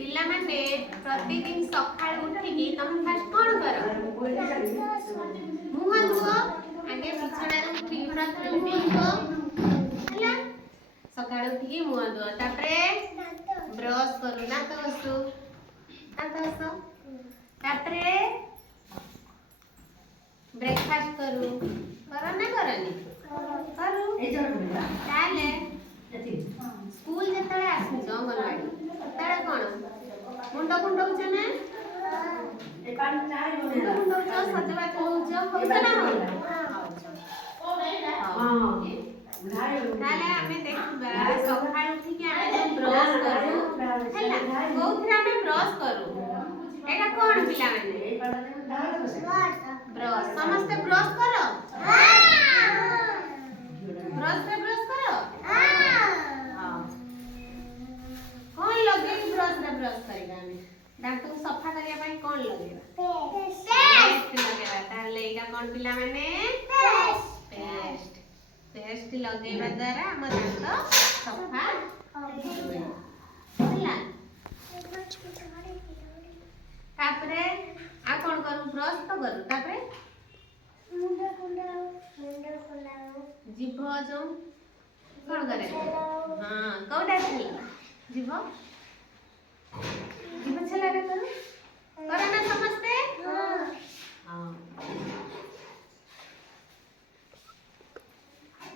पिला माने प्रतिदिन सकाळ उठिकी तुम फास्ट कोन करो मुह धुओ आगे बिछाना उठी प्रथम मुह हला सकाळ उठिकी मुह धुओ तापरे ब्रश करू दांत घसू तापरे ब्रेकफास्ट करू करो ना करनी करू ताले स्कूल जतळे आसुछ अंगनवाड़ी तळे कोन मुंड कुंडौछ ना ए पानी चाय मुंड कुंडौछ सजबात होउछ होउछ ना हां ताले हमें देखबा सकाळ उठी के हमें ब्रश करू हला कोथरा में ब्रश करू एटा कोन पिला माने ब्रश समस्त ब्रश करो ब्रश करो कौन लगे ब्रश करेगा हमें दांत को सफा करिया ପାଇଁ कौन लगेगा पेस्ट लगेगा ताले एटा कौन पिला माने पेस्ट लगेबा द्वारा हम दांत सफा होला तापरे आ कौन करू ब्रश तो करू तापरे मुंड कुंडाओ जीभ जो कौन करे हां कोडा छला जीभ छला रे करू करा ना समझते हां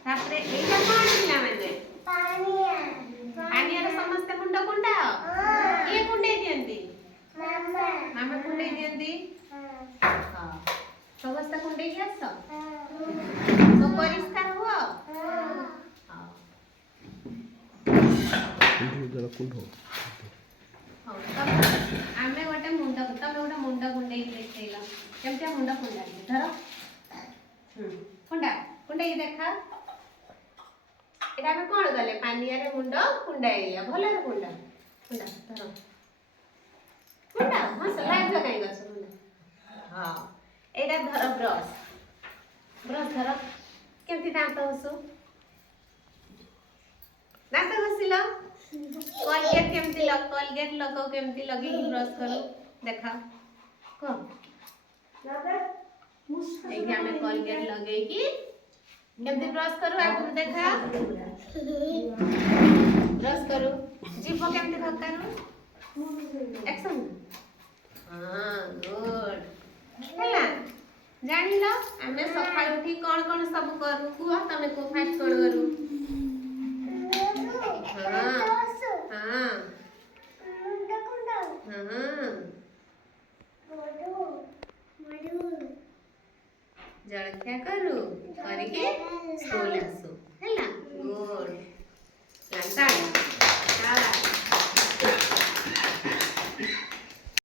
तापरे एटा कोन पिला माने पानी रे समझते मुंड कुंडाओ ये कुंडे दियंती मामा कुंडे दियंती हां समस्त कुंडे की आस तो परिष्कार हुआ हां जरा कुंड हो हां तब आमे गोटे मुंड तब गोटे मुंड कुंडे देखैला केमते मुंड कुंडा धरो कुंडा ये देखा एटा में कोन गले पानी रे मुंड कुंडाइला भले कुंडा धरो कुंडा हस लाइट लगाई गछ मुंड हां एटा धरो ब्रश धरो केमती दांत हसु दांत घसिलो कोलगेट लगाओ केमती लगे ब्रश करो देखा को देखि हमें कोलगेट लगे कि केमती ब्रश करू आ तुम देखा ब्रश करू जीभ केमती धक्कारू एक्शन हां गुड हैला जानिलो हमें सकाळ उठी कोन कोन सब करू कुआ तमे को फास्ट कोन करू हां हां हां जलख्या करू करके स्कूल आसू हैला गुड लांटा